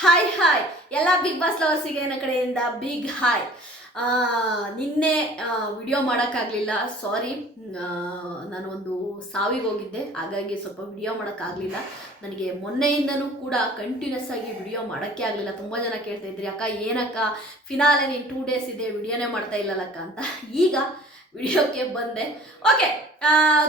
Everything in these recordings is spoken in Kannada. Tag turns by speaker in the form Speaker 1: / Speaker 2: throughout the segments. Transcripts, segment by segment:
Speaker 1: ಹಾಯ್ ಹಾಯ್ ಎಲ್ಲ ಬಿಗ್ ಬಾಸ್ ಲವರ್ಸಿಗೆ ನನ್ನ ಕಡೆಯಿಂದ ಬಿಗ್ ಹಾಯ್ ನಿನ್ನೆ ವಿಡಿಯೋ ಮಾಡೋಕ್ಕಾಗಲಿಲ್ಲ. ಸಾರಿ ನಾನೊಂದು ಸಾವಿಗೆ ಹೋಗಿದ್ದೆ. ಹಾಗಾಗಿ ಸ್ವಲ್ಪ ವಿಡಿಯೋ ಮಾಡೋಕ್ಕಾಗಲಿಲ್ಲ. ನನಗೆ ಮೊನ್ನೆಯಿಂದನೂ ಕೂಡ ಕಂಟಿನ್ಯೂಸ್ ಆಗಿ ವಿಡಿಯೋ ಮಾಡೋಕ್ಕೆ ಆಗಲಿಲ್ಲ. ತುಂಬ ಜನ ಕೇಳ್ತಾ ಇದ್ರಿ, ಅಕ್ಕ, ಏನಕ್ಕ? ಫಿನಾಲೆ ನೀನು ಟೂ ಡೇಸ್ ಇದೆ. ವಿಡಿಯೋನೇ ಮಾಡ್ತಾ ಇಲ್ಲಲ್ಲಕ್ಕ ಅಂತ. ಈಗ ವಿಡಿಯೋಕ್ಕೆ ಬಂದೆ. ಓಕೆ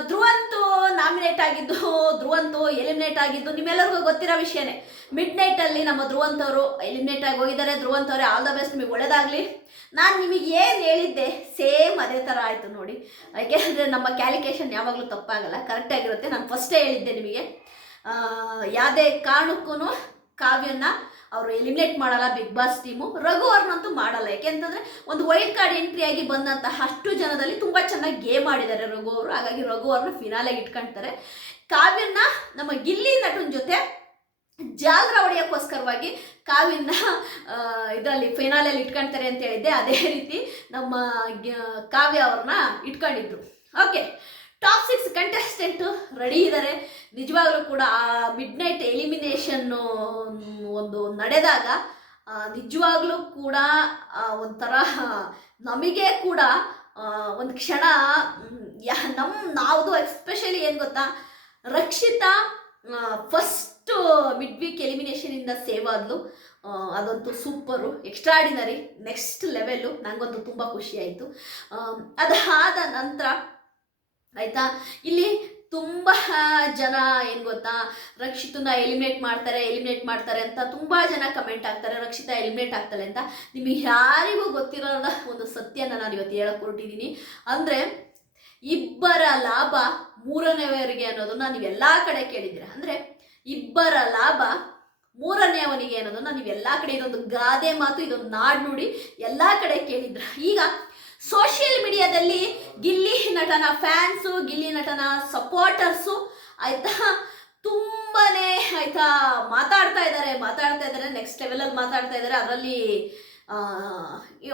Speaker 1: ಧ್ರುವಂತು ನಾಮಿನೇಟ್ ಆಗಿದ್ದು, ಧ್ರುವಂತು ಎಲಿಮಿನೇಟ್ ಆಗಿದ್ದು ನಿಮ್ಮೆಲ್ಲರಿಗೂ ಗೊತ್ತಿರೋ ವಿಷಯನೇ. ಮಿಡ್ ನೈಟಲ್ಲಿ ನಮ್ಮ ಧ್ರುವಂತ್ ಅವರು ಎಲಿಮಿನೇಟ್ ಆಗಿ ಹೋಗಿದ್ದಾರೆ. ಧ್ರುವಂತ್ ಅವರೇ ಆಲ್ ದ ಬೆಸ್ಟ್ ನಿಮಗೆ ಒಳ್ಳೇದಾಗಲಿ. ನಾನು ನಿಮಗೆ ಏನು ಹೇಳಿದ್ದೆ, ಸೇಮ್ ಅದೇ ಥರ ಆಯಿತು ನೋಡಿ. ಯಾಕೆಂದರೆ ನಮ್ಮ ಕ್ಯಾಲಿಕೇಶನ್ ಯಾವಾಗಲೂ ತಪ್ಪಾಗಲ್ಲ. ಕರೆಕ್ಟಾಗಿರುತ್ತೆ ನಾನು ಫಸ್ಟೇ ಹೇಳಿದ್ದೆ ನಿಮಗೆ. ಯಾವುದೇ ಕಾರಣಕ್ಕೂ ಕಾವ್ಯನ ಅವರು ಎಲಿಮಿನೇಟ್ ಮಾಡಲ್ಲ ಬಿಗ್ ಬಾಸ್ ಟೀಮು ರಘು ಅವ್ರನ್ನಂತೂ ಮಾಡಲ್ಲ. ಯಾಕೆಂತಂದ್ರೆ ಒಂದು ವೈಲ್ಡ್ ಕಾರ್ಡ್ ಎಂಟ್ರಿ ಆಗಿ ಬಂದಂತಹ ಅಷ್ಟು ಜನದಲ್ಲಿ ತುಂಬ ಚೆನ್ನಾಗಿ ಗೇಮ್ ಆಡಿದ್ದಾರೆ ರಘು ಅವರು. ಹಾಗಾಗಿ ರಘು ಅವ್ರನ್ನ ಫಿನಾಲೆಗೆ ಇಟ್ಕೊಳ್ತಾರೆ ಕಾವ್ಯನ ನಮ್ಮ ಗಿಲ್ಲಿ ನಟನ್ ಜೊತೆ ಜಾಲ್ರ ಹೊಡೆಯೋಕ್ಕೋಸ್ಕರವಾಗಿ ಕಾವ್ಯನ ಇದರಲ್ಲಿ ಫೈನಾಲಲ್ಲಿ ಇಟ್ಕೊಳ್ತಾರೆ ಅಂತ ಹೇಳಿದ್ದೆ. ಅದೇ ರೀತಿ ನಮ್ಮ ಕಾವ್ಯ ಅವ್ರನ್ನ ಇಟ್ಕೊಂಡಿದ್ರು. Okay top six contestant ready ಇದ್ದಾರೆ ನಿಜವಾಗ್ಲೂ ಕೂಡ ಆ ಮಿಡ್ ನೈಟ್ ಎಲಿಮಿನೇಷನ್ನು ಒಂದು ನಡೆದಾಗ ನಿಜವಾಗ್ಲೂ ಕೂಡ ಒಂಥರ ನಮಗೆ ಕೂಡ ಒಂದು ಕ್ಷಣ ಯಾ ನಮ್ಮ ನಾವುದು ಎಸ್ಪೆಷಲಿ ಏನು ಗೊತ್ತಾ? ರಕ್ಷಿತಾ ಫಸ್ಟು ಮಿಡ್ ವೀಕ್ ಎಲಿಮಿನೇಷನಿಂದ ಸೇವ್ ಆದ್ಲು. ಅದಂತೂ ಸೂಪರು ಎಕ್ಸ್ಟ್ರಾಡಿನರಿ ನೆಕ್ಸ್ಟ್ ಲೆವೆಲ್ಲು ನನಗಂತೂ ತುಂಬ ಖುಷಿಯಾಯಿತು ಅದಾದ ನಂತರ ಆಯಿತಾ? ಇಲ್ಲಿ ತುಂಬ ಜನ, ಏನು ಗೊತ್ತಾ? ರಕ್ಷಿತನ ಎಲಿಮಿನೇಟ್ ಮಾಡ್ತಾರೆ ಎಲಿಮಿನೇಟ್ ಮಾಡ್ತಾರೆ ಅಂತ ತುಂಬ ಜನ ಕಮೆಂಟ್ ಆಗ್ತಾರೆ ರಕ್ಷಿತಾ ಎಲಿಮಿನೇಟ್ ಆಗ್ತಾಳೆ ಅಂತ. ನಿಮಗೆ ಯಾರಿಗೂ ಗೊತ್ತಿರೋದ ಒಂದು ಸತ್ಯನ ನಾನು ಇವತ್ತು ಹೇಳಕ್ ಹೊರಟಿದ್ದೀನಿ ಅಂದರೆ ಇಬ್ಬರ ಲಾಭ ಮೂರನೆಯವರಿಗೆ ಅನ್ನೋದನ್ನ ನೀವೆಲ್ಲ ಕಡೆ ಕೇಳಿದ್ದೀರ? ಅಂದರೆ ಇಬ್ಬರ ಲಾಭ ಮೂರನೆಯವನಿಗೆ ಅನ್ನೋದನ್ನ ನೀವೆಲ್ಲ ಕಡೆ ಇದೊಂದು ಗಾದೆ ಮಾತು, ಇದೊಂದು ನಾಡು ನುಡಿ ಎಲ್ಲ ಕಡೆ ಕೇಳಿದ್ರ ಈಗ ಸೋಷಿಯಲ್ ಮೀಡಿಯಾದಲ್ಲಿ ಗಿಲ್ಲಿ ನಟನ ಫ್ಯಾನ್ಸು, ಗಿಲ್ಲಿ ನಟನ ಸಪೋರ್ಟರ್ಸು, ಆಯ್ತಾ? ತುಂಬಾನೇ, ಆಯ್ತಾ, ಮಾತಾಡ್ತಾ ಇದ್ದಾರೆ ಮಾತಾಡ್ತಾ ಇದ್ದಾರೆ ನೆಕ್ಸ್ಟ್ ಲೆವೆಲಲ್ಲಿ ಮಾತಾಡ್ತಾ ಇದ್ದಾರೆ ಅದರಲ್ಲಿ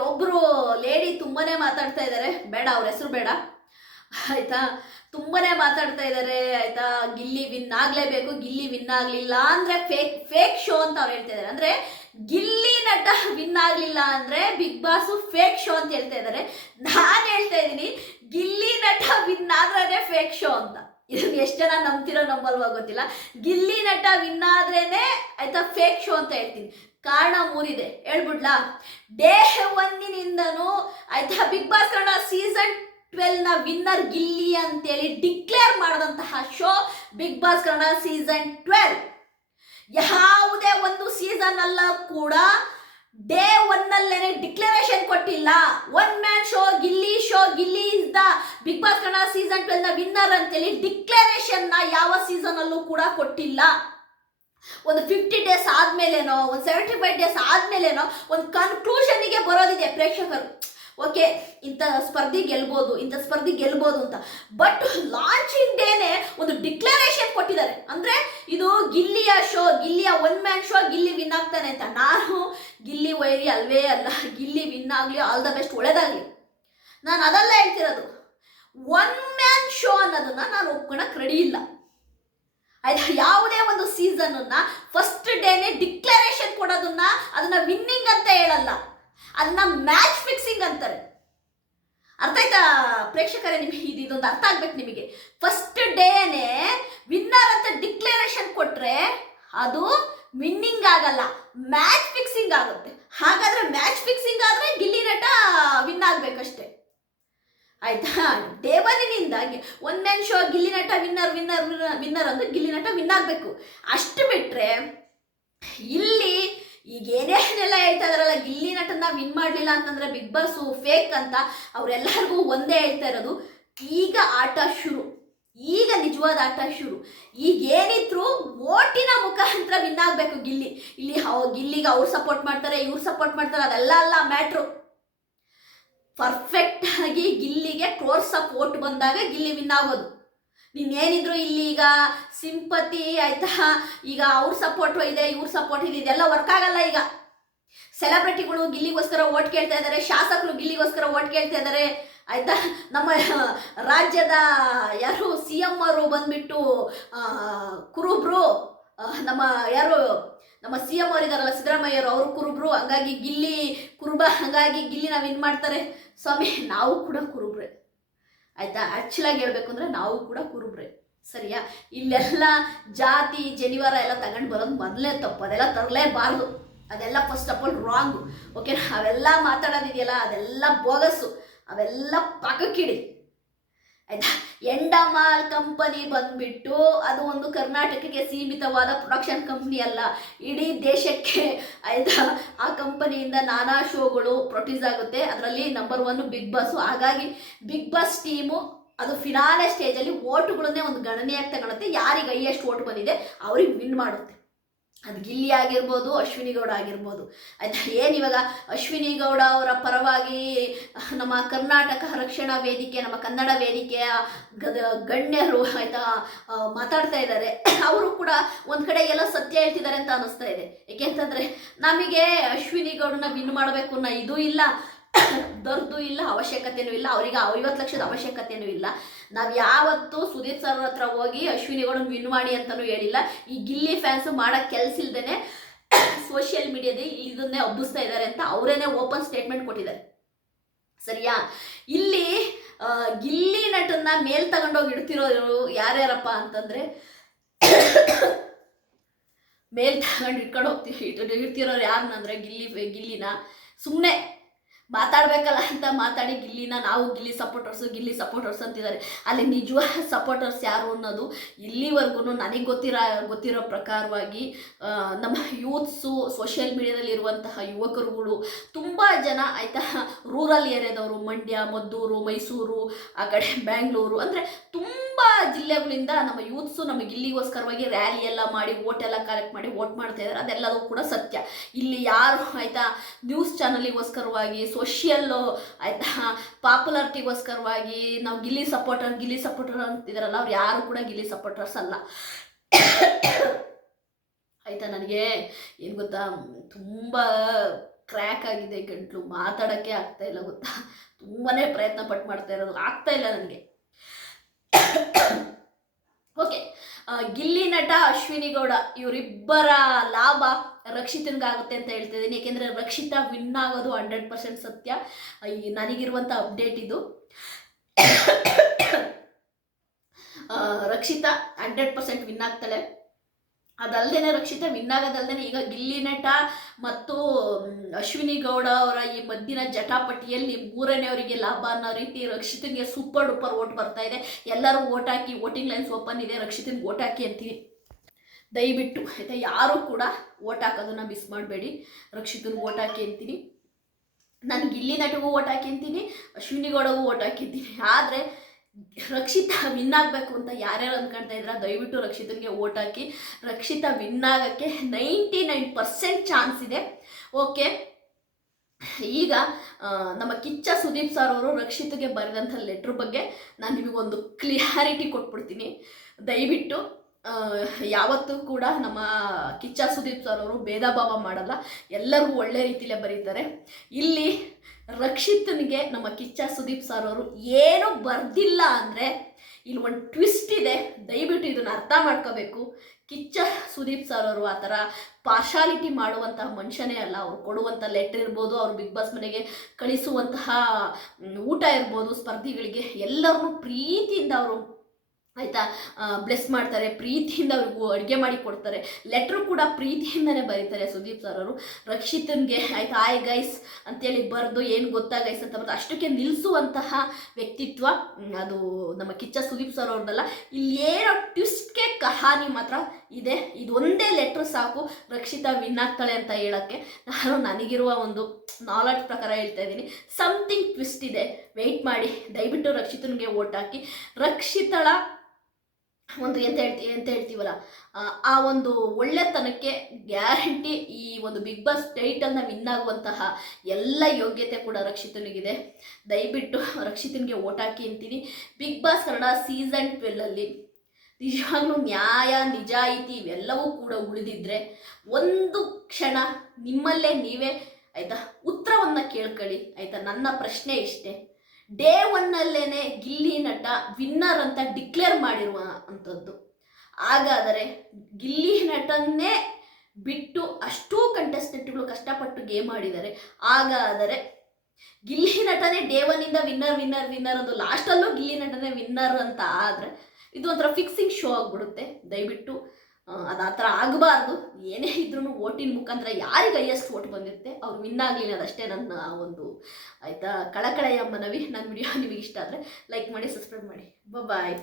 Speaker 1: ಒಬ್ಬರು ಲೇಡಿ ತುಂಬಾನೇ ಮಾತಾಡ್ತಾ ಇದ್ದಾರೆ ಬೇಡ, ಅವ್ರ ಹೆಸರು ಬೇಡ. ಆಯ್ತಾ? ತುಂಬಾನೇ ಮಾತಾಡ್ತಾ ಇದ್ದಾರೆ ಆಯ್ತಾ? ಗಿಲ್ಲಿ ವಿನ್ ಆಗ್ಲೇಬೇಕು, ಗಿಲ್ಲಿ ವಿನ್ ಆಗ್ಲಿಲ್ಲ ಅಂದ್ರೆ ಫೇಕ್ ಫೇಕ್ ಶೋ ಅಂತ ಅವ್ರು ಹೇಳ್ತಾ ಇದ್ದಾರೆ ಅಂದ್ರೆ ಗಿಲ್ಲಿ ನಟ ವಿನ್ ಆಗ್ಲಿಲ್ಲ ಅಂದ್ರೆ ಬಿಗ್ ಬಾಸ್ ಫೇಕ್ ಶೋ ಅಂತ ಹೇಳ್ತಾ ಇದ್ದಾರೆ ನಾನು ಹೇಳ್ತಾ ಇದ್ದೀನಿ, ಗಿಲ್ಲಿ ನಟ ವಿನ್ ಆದ್ರೆ ಫೇಕ್ ಶೋ ಅಂತ. ಇದನ್ನ ಎಷ್ಟು ಜನ ನಂಬ್ತಿರೋ ನಂಬಲ್ವಾ ಗೊತ್ತಿಲ್ಲ. ಗಿಲ್ಲಿ ನಟ ವಿನ್ ಆದ್ರೇನೆ ಆಯ್ತಾ ಫೇಕ್ ಶೋ ಅಂತ ಹೇಳ್ತೀನಿ. ಕಾರಣ ಮೂರಿದೆ. ಹೇಳ್ಬಿಡ್ಲಾ? ಡೇ ಒಂದಿನಿಂದನು ಆಯ್ತಾ ಬಿಗ್ ಬಾಸ್ ಕನ್ನಡ ಸೀಸನ್ ಟ್ವೆಲ್ನ ವಿನ್ನರ್ ಗಿಲ್ಲಿ ಅಂತೇಳಿ ಡಿಕ್ಲೇರ್ ಮಾಡಿದಂತಹ show big boss Kannada season twelve ಯಾವುದೇ ಒಂದು ಸೀಸನ್ ಅಲ್ಲ ಕೂಡ ಡೇ ಒನ್ ಅಲ್ಲೇನೆ ಡಿಕ್ಲರೇಷನ್ ಕೊಟ್ಟಿಲ್ಲ. One man show Gilli show Gilli is the big boss Kannada season ಟ್ವೆಲ್ನ winner ಅಂತೇಳಿ ಡಿಕ್ಲರೇಷನ್ನ ಯಾವ ಸೀಸನ್ ಅಲ್ಲೂ ಕೂಡ ಕೊಟ್ಟಿಲ್ಲ. ಒಂದು ಫಿಫ್ಟಿ ಡೇಸ್ ಆದ್ಮೇಲೇನೋ, ಒಂದು ಸೆವೆಂಟಿ ಫೈವ್ ಡೇಸ್ ಆದ್ಮೇಲೇನೋ ಒಂದು ಕನ್ಕ್ಲೂಷನ್ಗೆ ಬರೋದಿದೆ ಪ್ರೇಕ್ಷಕರು. ಓಕೆ ಇಂಥ ಸ್ಪರ್ಧಿ ಗೆಲ್ಬೋದು, ಇಂಥ ಸ್ಪರ್ಧಿ ಗೆಲ್ಬೋದು ಅಂತ. ಬಟ್ ಲಾಂಚಿಂಗ್ ಡೇನೆ ಒಂದು ಡಿಕ್ಲರೇಷನ್ ಕೊಟ್ಟಿದ್ದಾರೆ. ಅಂದ್ರೆ ಇದು ಗಿಲ್ಲಿಯ show ಗಿಲ್ಲಿಯ one man show Gilli win ಆಗ್ತಾನೆ ಅಂತ. ನಾನು ಗಿಲ್ಲಿ ವೈರಿ ಅಲ್ವೇ ಅಲ್ಲ, ಗಿಲ್ಲಿ ವಿನ್ ಆಗಲಿ ಆಲ್ ದ ಬೆಸ್ಟ್ ಒಳ್ಳೇದಾಗಲಿ. ನಾನು ಅದೆಲ್ಲ ಹೇಳ್ತಿರೋದು. ಒನ್ ಮ್ಯಾನ್ ಶೋ ಅನ್ನೋದನ್ನ ನಾನು ಒಪ್ಕೊಳಕ್ ರೆಡಿ ಇಲ್ಲ. ಆಯ್ತಾ ಯಾವುದೇ ಒಂದು ಸೀಸನ್ ಫಸ್ಟ್ ಡೇನೆ ಡಿಕ್ಲರೇಷನ್ ಕೊಡೋದನ್ನ ಅದನ್ನ ವಿನ್ನಿಂಗ್ ಅಂತ ಹೇಳಲ್ಲ. ಅದನ್ನ ಮ್ಯಾಚ್ ಫಿಕ್ಸಿಂಗ್ ಅಂತಾರೆ. ಅರ್ಥ ಆಯ್ತಾ ಪ್ರೇಕ್ಷಕರೇ ನಿಮಗೆ ಇದು ಇದೊಂದು ಅರ್ಥ ಆಗ್ಬೇಕು ನಿಮಗೆ. ಫಸ್ಟ್ ಡೇನೆ ವಿನ್ನರ್ ಅಂತ ಡಿಕ್ಲರೇಷನ್ ಕೊಟ್ರೆ ಅದು ವಿನ್ನಿಂಗ್ ಆಗಲ್ಲ ಮ್ಯಾಚ್ ಫಿಕ್ಸಿಂಗ್ ಆಗುತ್ತೆ. ಹಾಗಾದ್ರೆ ಮ್ಯಾಚ್ ಫಿಕ್ಸಿಂಗ್ ಆದ್ರೆ ಗಿಲ್ಲಿ ನಟ ವಿನ್ ಆಗ್ಬೇಕಷ್ಟೇ ಆಯ್ತಾ? ದೇವನಿನಿಂದ one man show Gilli Nata winner winner winner ಅಂದ್ರೆ ಗಿಲ್ಲಿ ನಟ ವಿನ್ ಆಗಬೇಕು. ಅಷ್ಟು ಬಿಟ್ರೆ ಇಲ್ಲಿ ಈಗ ಏನೇನೆಲ್ಲ ಹೇಳ್ತಾ ಇದಾರಲ್ಲ, ಗಿಲ್ಲಿ ನಟನ ವಿನ್ ಮಾಡಲಿಲ್ಲ ಅಂತಂದ್ರೆ ಬಿಗ್ ಬಾಸ್ ಫೇಕ್ ಅಂತ ಅವರೆಲ್ಲರಿಗೂ ಒಂದೇ ಹೇಳ್ತಾ ಇರೋದು. ಈಗ ಆಟ ಶುರು. ಈಗ ನಿಜವಾದ ಆಟ ಶುರು. ಈಗ ಏನಿದ್ರು ಓಟಿನ ಮುಖಾಂತರ ವಿನ್ ಆಗಬೇಕು ಗಿಲ್ಲಿ. ಇಲ್ಲಿ ಗಿಲ್ಲಿಗೆ ಅವ್ರು ಸಪೋರ್ಟ್ ಮಾಡ್ತಾರೆ, ಇವ್ರು ಸಪೋರ್ಟ್ ಮಾಡ್ತಾರೆ, ಅದೆಲ್ಲ ಅಲ್ಲ ಮ್ಯಾಟ್ರು ಪರ್ಫೆಕ್ಟ್ ಆಗಿ ಗಿಲ್ಲಿಗೆ ಕ್ರೋರ್ಸ್ ಆಫ್ ಓಟ್ ಬಂದಾಗ ಗಿಲ್ಲಿ ವಿನ್ ಆಗೋದು. ನೀನೇನಿದ್ರು ಇಲ್ಲಿ ಈಗ ಸಿಂಪತಿ ಆಯ್ತಾ? ಈಗ ಅವ್ರ ಸಪೋರ್ಟ್ ಇದೆ, ಇವ್ರ ಸಪೋರ್ಟ್ ಇದೆ, ಇದೆಲ್ಲ ವರ್ಕ್ ಆಗಲ್ಲ ಈಗ. ಸೆಲೆಬ್ರಿಟಿಗಳು ಗಿಲ್ಲಿಗೋಸ್ಕರ ಓಟ್ ಕೇಳ್ತಾ ಇದ್ದಾರೆ ಶಾಸಕರು ಗಿಲ್ಲಿಗೋಸ್ಕರ ಓಟ್ ಕೇಳ್ತಾ ಇದ್ದಾರೆ ಆಯ್ತಾ? ನಮ್ಮ ರಾಜ್ಯದ ಯಾರು ಸಿ ಎಂ ಅವರು ಬಂದ್ಬಿಟ್ಟು ಕುರುಬ್ರು ನಮ್ಮ ಯಾರು, ನಮ್ಮ ಸಿ ಎಂ ಅವರಿದಾರಲ್ಲ ಸಿದ್ದರಾಮಯ್ಯರು ಅವರು ಕುರುಬ್ರು, ಹಂಗಾಗಿ ಗಿಲ್ಲಿ ಕುರುಬ, ಹಂಗಾಗಿ ಗಿಲ್ಲಿ ನಾವು ಇನ್ ಮಾಡ್ತಾರೆ. ಸ್ವಾಮಿ, ನಾವು ಕೂಡ ಕುರುಬ್ರೆ. ಆಯ್ತಾ? ಆ್ಯಕ್ಚುಲಾಗಿ ಹೇಳಬೇಕು ಅಂದರೆ ನಾವು ಕೂಡ ಕುರುಬ್ರೆ. ಸರಿಯಾ? ಇಲ್ಲೆಲ್ಲ ಜಾತಿ, ಜನಿವಾರ ಎಲ್ಲ ತಗೊಂಡು ಬರೋದು ಮೊದಲೇ ತಪ್ಪು. ಅದೆಲ್ಲ ತರಲೇಬಾರ್ದು. ಅದೆಲ್ಲ first of all wrong okay ಅವೆಲ್ಲ ಮಾತಾಡೋದಿದೆಯಲ್ಲ, ಅದೆಲ್ಲ ಬೋಗಸ್ಸು ಅವೆಲ್ಲ ಪಕ್ಕಕ್ಕಿಡಿ ಆಯ್ತಾ? ಎಂಡಮಾಲ್ ಕಂಪನಿ ಬಂದ್ಬಿಟ್ಟು ಅದು ಒಂದು ಕರ್ನಾಟಕಕ್ಕೆ ಸೀಮಿತವಾದ ಪ್ರೊಡಕ್ಷನ್ ಕಂಪ್ನಿ ಅಲ್ಲ. ಇಡೀ ದೇಶಕ್ಕೆ ಆಯ್ತಾ? ಆ ಕಂಪನಿಯಿಂದ ನಾನಾ ಶೋಗಳು ಪ್ರೊಡ್ಯೂಸ್ ಆಗುತ್ತೆ. ಅದರಲ್ಲಿ ನಂಬರ್ ಒನ್ ಬಿಗ್ ಬಾಸ್ ಹಾಗಾಗಿ ಬಿಗ್ ಬಾಸ್ ಟೀಮು ಅದು ಫಿನಾಲೆ ಸ್ಟೇಜಲ್ಲಿ ಓಟುಗಳನ್ನೇ ಒಂದು ಗಣನೆಯಾಗಿ ತಗೊಳುತ್ತೆ. ಯಾರಿಗೆ ಹೈಯೆಸ್ಟ್ ಓಟ್ ಬಂದಿದೆ, ಅವ್ರಿಗೆ ವಿನ್ ಮಾಡುತ್ತೆ. ಅದು ಗಿಲ್ಲಿ ಆಗಿರ್ಬೋದು, ಅಶ್ವಿನಿ ಗೌಡ ಆಗಿರ್ಬೋದು. ಆಯ್ತಾ? ಏನು ಇವಾಗ ಅಶ್ವಿನಿ ಗೌಡ ಅವರ ಪರವಾಗಿ ನಮ್ಮ ಕರ್ನಾಟಕ ರಕ್ಷಣಾ ವೇದಿಕೆ, ನಮ್ಮ ಕನ್ನಡ ವೇದಿಕೆಯ ಗದ ಗಣ್ಯರು ಆಯ್ತಾ ಮಾತಾಡ್ತಾ ಇದ್ದಾರೆ. ಅವರು ಕೂಡ ಒಂದ್ ಕಡೆ ಎಲ್ಲ ಸತ್ಯ ಹೇಳ್ತಿದ್ದಾರೆ ಅಂತ ಅನಿಸ್ತಾ ಇದೆ. ಏಕೆಂತಂದ್ರೆ ನಮಗೆ ಅಶ್ವಿನಿ ಗೌಡನ ವಿನ್ ಮಾಡಬೇಕು ಅನ್ನೋ ಇದು ಇಲ್ಲ. ದರ್ದು ಇಲ್ಲ ಅವಶ್ಯಕತೆಯೂ ಇಲ್ಲ. ಅವರಿಗೆ ಐವತ್ತು ಲಕ್ಷದ ಅವಶ್ಯಕತೆಯೂ ಇಲ್ಲ. ನಾವು ಯಾವತ್ತೂ ಸುದೀಪ್ ಸರ್ ಹತ್ರ ಹೋಗಿ ಅಶ್ವಿನಿ ಗೌಡನ ವಿನ್ ಮಾಡಿ ಅಂತಲೂ ಹೇಳಿಲ್ಲ. ಈ ಗಿಲ್ಲಿ ಫ್ಯಾನ್ಸ್ ಮಾಡೋ ಕೆಲಸ ಇಲ್ದೇನೆ ಸೋಷಿಯಲ್ ಮೀಡಿಯಾದಲ್ಲಿ ಇದನ್ನೇ ಹಬ್ಬಿಸ್ತಾ ಇದ್ದಾರೆ ಅಂತ ಅವರೇನೆ ಓಪನ್ ಸ್ಟೇಟ್ಮೆಂಟ್ ಕೊಟ್ಟಿದ್ದಾರೆ. ಸರಿಯಾ? ಇಲ್ಲಿ ಗಿಲ್ಲಿ ನಟನ್ನ ಮೇಲ್ ತಗೊಂಡೋಗಿ ಇಡ್ತಿರೋರು ಯಾರ್ಯಾರಪ್ಪ ಅಂತಂದ್ರೆ ಮೇಲ್ ತಗೊಂಡು ಇಟ್ಕೊಂಡು ಹೋಗ್ತಿ ಇಡ್ತಿರೋರು ಯಾರನ್ನಂದ್ರೆ ಗಿಲ್ಲಿ ಗಿಲ್ಲಿನ? ಸುಮ್ಮನೆ ಮಾತಾಡ್ಬೇಕಲ್ಲ ಅಂತ ಮಾತಾಡಿ ಗಿಲ್ಲಿನ ನಾವು ಗಿಲ್ಲಿ ಸಪೋರ್ಟರ್ಸು ಗಿಲ್ಲಿ ಸಪೋರ್ಟರ್ಸ್ ಅಂತಿದ್ದಾರೆ. ಅಲ್ಲಿ ನಿಜವಾದ ಸಪೋರ್ಟರ್ಸ್ ಯಾರು ಅನ್ನೋದು ಇಲ್ಲಿವರೆಗೂ ನನಗೆ ಗೊತ್ತಿರೋ ಗೊತ್ತಿರೋ ಪ್ರಕಾರವಾಗಿ ನಮ್ಮ ಯೂತ್ಸು ಸೋಷಿಯಲ್ ಮೀಡಿಯಾದಲ್ಲಿ ಇರುವಂತಹ ಯುವಕರುಗಳು ತುಂಬ ಜನ ಆಯಿತಾ ರೂರಲ್ ಏರಿಯಾದವರು, ಮಂಡ್ಯ, ಮದ್ದೂರು, ಮೈಸೂರು, ಆ ಕಡೆ ಬ್ಯಾಂಗ್ಳೂರು ಅಂದರೆ ತುಂಬ ಜಿಲ್ಲೆಗಳಿಂದ ನಮ್ಮ ಯೂತ್ಸು ನಮಗೆ ಇಲ್ಲಿಗೋಸ್ಕರವಾಗಿ ರ್ಯಾಲಿ ಎಲ್ಲ ಮಾಡಿ ವೋಟ್ ಎಲ್ಲ ಕಲೆಕ್ಟ್ ಮಾಡಿ ವೋಟ್ ಮಾಡ್ತಾ ಇದ್ದಾರೆ. ಅದೆಲ್ಲವೂ ಕೂಡ ಸತ್ಯ. ಇಲ್ಲಿ ಯಾರು ಆಯಿತಾ ನ್ಯೂಸ್ ಚಾನಲಿಗೋಸ್ಕರವಾಗಿ ಸೋಷಿಯಲ್ಲು, ಆಯಿತಾ? ಪಾಪ್ಯುಲಾರಿಟಿಗೋಸ್ಕರವಾಗಿ ನಾವು ಗಿಲ್ಲಿ ಸಪೋರ್ಟರ್ ಗಿಲ್ಲಿ ಸಪೋರ್ಟರ್ ಅಂತಿದಾರಲ್ಲ, ಅವ್ರು ಯಾರು ಕೂಡ ಗಿಲ್ಲಿ ಸಪೋರ್ಟರ್ಸ್ ಅಲ್ಲ. ಆಯಿತಾ ನನಗೆ? ಏನು ಗೊತ್ತಾ? ತುಂಬ ಕ್ರ್ಯಾಕ್ ಆಗಿದೆ ಗಂಟ್ಲು, ಮಾತಾಡೋಕ್ಕೆ ಆಗ್ತಾ ಇಲ್ಲ ಗೊತ್ತಾ? ತುಂಬಾ ಪ್ರಯತ್ನ ಪಟ್ಟು ಮಾಡ್ತಾ ಇರೋದು, ಆಗ್ತಾ ಇಲ್ಲ ನನಗೆ. ಓಕೆ ಗಿಲ್ಲಿ ನಟ ಅಶ್ವಿನಿ ಗೌಡ, ಇವರಿಬ್ಬರ ಲಾಭ ರಕ್ಷಿತನ್ಗಾಗುತ್ತೆ ಅಂತ ಹೇಳ್ತಾ ಇದ್ದೀನಿ. ಯಾಕೆಂದರೆ ರಕ್ಷಿತಾ ವಿನ್ ಆಗೋದು ಹಂಡ್ರೆಡ್ ಪರ್ಸೆಂಟ್ ಸತ್ಯ. ಈ ನನಗಿರುವಂಥ ಅಪ್ಡೇಟ್ ಇದು. ರಕ್ಷಿತಾ ಹಂಡ್ರೆಡ್ ಪರ್ಸೆಂಟ್ ವಿನ್ ಆಗ್ತಾಳೆ. ಅದಲ್ದೇನೆ ರಕ್ಷಿತ ವಿನ್ ಈಗ ಗಿಲ್ಲಿ ನಟ ಮತ್ತು ಅಶ್ವಿನಿ ಗೌಡ ಅವರ ಈ ಮದ್ದಿನ ಜಟಾಪಟಿಯಲ್ಲಿ ಮೂರನೇವರಿಗೆ ಲಾಭ ಅನ್ನೋ ರೀತಿ ರಕ್ಷಿತನಿಗೆ ಸೂಪರ್ ಡೂಪರ್ ಓಟ್ ಬರ್ತಾ ಇದೆ. ಎಲ್ಲರೂ ಓಟ್ ಹಾಕಿ, ವೋಟಿಂಗ್ ಲೈನ್ಸ್ ಓಪನ್ ಇದೆ. ರಕ್ಷಿತನಿಗೆ ಓಟ್ ಹಾಕಿ ಅಂತೀವಿ ದಯವಿಟ್ಟು, ಆಯಿತಾ? ಯಾರೂ ಕೂಡ ಓಟ್ ಹಾಕೋದನ್ನ ಮಿಸ್ ಮಾಡಬೇಡಿ. ರಕ್ಷಿತನಿಗೆ ಓಟ್ ಹಾಕಿ ಅಂತೀನಿ. ನಾನು ಗಿಲ್ಲಿ ನಟಗೂ ಓಟ್ ಹಾಕಿ ಅಂತೀನಿ, ಅಶ್ವಿನಿ ಗೌಡಗೂ ಓಟ್ ಹಾಕಿದ್ದೀನಿ ಆದರೆ ರಕ್ಷಿತಾ ವಿನ್ ಆಗಬೇಕು ಅಂತ ಯಾರ್ಯಾರು ಅಂದ್ಕೊಳ್ತಾ ಇದ್ರ, ದಯವಿಟ್ಟು ರಕ್ಷಿತನಿಗೆ ಓಟ್ ಹಾಕಿ. ರಕ್ಷಿತಾ ವಿನ್ ಆಗೋಕ್ಕೆ ನೈಂಟಿ ನೈನ್ ಪರ್ಸೆಂಟ್ ಚಾನ್ಸ್ ಇದೆ. ಓಕೆ ಈಗ ನಮ್ಮ ಕಿಚ್ಚ ಸುದೀಪ್ ಸರ್ ಅವರು ರಕ್ಷಿತ್ಗೆ ಬರೆದಂಥ ಲೆಟ್ರ್ ಬಗ್ಗೆ ನಾನು ನಿಮಗೊಂದು ಕ್ಲಿಯಾರಿಟಿ ಕೊಟ್ಬಿಡ್ತೀನಿ. ದಯವಿಟ್ಟು ಯಾವತ್ತೂ ಕೂಡ ನಮ್ಮ ಕಿಚ್ಚ ಸುದೀಪ್ ಸರ್ ಅವರು ಭೇದ ಭಾವ ಮಾಡಲ್ಲ. ಎಲ್ಲರಿಗೂ ಒಳ್ಳೆ ರೀತಿಯಲ್ಲೇ ಬರೀತಾರೆ. ಇಲ್ಲಿ ರಕ್ಷಿತನಿಗೆ ನಮ್ಮ ಕಿಚ್ಚ ಸುದೀಪ್ ಸರ್ ಅವರು ಏನು ಬರ್ದಿಲ್ಲ ಅಂದರೆ ಇಲ್ಲಿ ಒಂದು ಟ್ವಿಸ್ಟ್ ಇದೆ. ದಯವಿಟ್ಟು ಇದನ್ನು ಅರ್ಥ ಮಾಡ್ಕೋಬೇಕು. ಕಿಚ್ಚ ಸುದೀಪ್ ಸರ್ ಅವರು ಆ ಥರ ಪಾರ್ಶಾಲಿಟಿ ಮಾಡುವಂತಹ ಮನುಷ್ಯನೇ ಅಲ್ಲ. ಅವ್ರು ಕೊಡುವಂಥ ಲೆಟರ್ ಇರ್ಬೋದು, ಅವ್ರು ಬಿಗ್ ಬಾಸ್ ಮನೆಗೆ ಕಳಿಸುವಂತಹ ಊಟ ಇರ್ಬೋದು, ಸ್ಪರ್ಧಿಗಳಿಗೆ ಎಲ್ಲರನ್ನೂ ಪ್ರೀತಿಯಿಂದ ಅವರು ಆಯಿತಾ? ಬ್ಲೆಸ್ ಮಾಡ್ತಾರೆ, ಪ್ರೀತಿಯಿಂದ ಅವ್ರಿಗೂ ಅಡುಗೆ ಮಾಡಿ ಕೊಡ್ತಾರೆ. ಲೆಟ್ರು ಕೂಡ ಪ್ರೀತಿಯಿಂದನೇ ಬರೀತಾರೆ ಸುದೀಪ್ ಸರ್ ಅವರು. ರಕ್ಷಿತನ್ಗೆ, ಆಯ್ತಾ ಆಯ್ ಗೈಸ್ ಅಂತೇಳಿ ಬರೆದು ಏನು ಗೊತ್ತಾ ಗೈಸ್ ಅಂತ ಬರ್ತಾರೆ ಅಷ್ಟಕ್ಕೆ ನಿಲ್ಲಿಸುವಂತಹ ವ್ಯಕ್ತಿತ್ವ ಅದು ನಮ್ಮ ಕಿಚ್ಚ ಸುದೀಪ್ ಸರ್ ಅವ್ರದ್ದಲ್ಲ. ಇಲ್ಲಿ ಏನೋ ಟ್ವಿಸ್ಟ್ಗೆ ಕಹಾನಿ ಮಾತ್ರ ಇದೆ. ಇದೊಂದೇ ಲೆಟ್ರ್ ಸಾಕು. ರಕ್ಷಿತಾ ವಿನ್ ಆಗ್ತಾಳೆ ಅಂತ ಹೇಳೋಕ್ಕೆ ನಾನು ನನಗಿರುವ ಒಂದು ನಾಲೆಡ್ಜ್ ಪ್ರಕಾರ ಹೇಳ್ತಾ ಇದ್ದೀನಿ. ಸಮಥಿಂಗ್ ಟ್ವಿಸ್ಟ್ ಇದೆ. ವೆಯ್ಟ್ ಮಾಡಿ. ದಯವಿಟ್ಟು ರಕ್ಷಿತನಿಗೆ ಓಟ್ ಹಾಕಿ. ರಕ್ಷಿತಳ ಒಂದು ಎಂತ ಹೇಳ್ತಿ ಎಂತ ಹೇಳ್ತೀವಲ್ಲ? ಆ, ಒಂದು ಒಳ್ಳೆತನಕ್ಕೆ ಗ್ಯಾರಂಟಿ ಈ ಒಂದು ಬಿಗ್ ಬಾಸ್ ಟೈಟಲ್ನ ವಿನ್ ಆಗುವಂತಹ ಎಲ್ಲ ಯೋಗ್ಯತೆ ಕೂಡ ರಕ್ಷಿತನಿಗಿದೆ. ದಯವಿಟ್ಟು ರಕ್ಷಿತನಿಗೆ ಓಟ್ ಹಾಕಿ ಅಂತೀನಿ. ಬಿಗ್ ಬಾಸ್ ಕನ್ನಡ ಸೀಸನ್ ಟ್ವೆಲ್ಲಲ್ಲಿ ನಿಜವಾಗ್ಲೂ ನ್ಯಾಯ ನಿಜಾಯಿತಿ ಇವೆಲ್ಲವೂ ಕೂಡ ಉಳಿದಿದ್ರೆ ಒಂದು ಕ್ಷಣ ನಿಮ್ಮಲ್ಲೇ ನೀವೇ ಆಯಿತಾ ಉತ್ತರವನ್ನು ಕೇಳ್ಕೊಳ್ಳಿ. ಆಯಿತಾ? ನನ್ನ ಪ್ರಶ್ನೆ ಇಷ್ಟೇ. ಡೇ ಒನ್ನಲ್ಲೇನೆ ಗಿಲ್ಲಿ ನಟ ವಿನ್ನರ್ ಅಂತ ಡಿಕ್ಲೇರ್ ಮಾಡಿರುವ ಅಂಥದ್ದು ಹಾಗಾದರೆ ಗಿಲ್ಲಿ ನಟನ್ನೇ ಬಿಟ್ಟು ಅಷ್ಟೂ ಕಂಟೆಸ್ಟೆಂಟ್ಗಳು ಕಷ್ಟಪಟ್ಟು ಗೇಮ್ ಆಡಿದ್ದಾರೆ. ಹಾಗಾದರೆ ಗಿಲ್ಲಿ ನಟನೇ ಡೇ ಒನ್ನಿಂದ ವಿನ್ನರ್ ವಿನ್ನರ್ ವಿನ್ನರ್ ಅದು ಲಾಸ್ಟಲ್ಲೂ ಗಿಲ್ಲಿ ನಟನೇ ವಿನ್ನರ್ ಅಂತ ಆದರೆ ಇದು ಒಂಥರ ಫಿಕ್ಸಿಂಗ್ ಶೋ ಆಗಿಬಿಡುತ್ತೆ. ದಯವಿಟ್ಟು ಅದು ಆ ಥರ ಆಗಬಾರ್ದು. ಏನೇ ಇದ್ರೂ ಓಟಿನ ಮುಖಾಂತರ ಯಾರಿಗೆ ಹೈಯೆಸ್ಟ್ ಓಟ್ ಬಂದಿರುತ್ತೆ, ಅವ್ರು ವಿನ್ ಆಗಲಿಲ್ಲ ಅದಷ್ಟೇ ನನ್ನ ಒಂದು, ಆಯಿತಾ, ಕಳಕಳೆಯ ಮನವಿ. ನನ್ನ ವಿಡಿಯೋ ನಿಮಗೆ ಇಷ್ಟ ಆದರೆ ಲೈಕ್ ಮಾಡಿ ಸಬ್ಸ್ಕ್ರೈಬ್ ಮಾಡಿ. ಬಾಯ್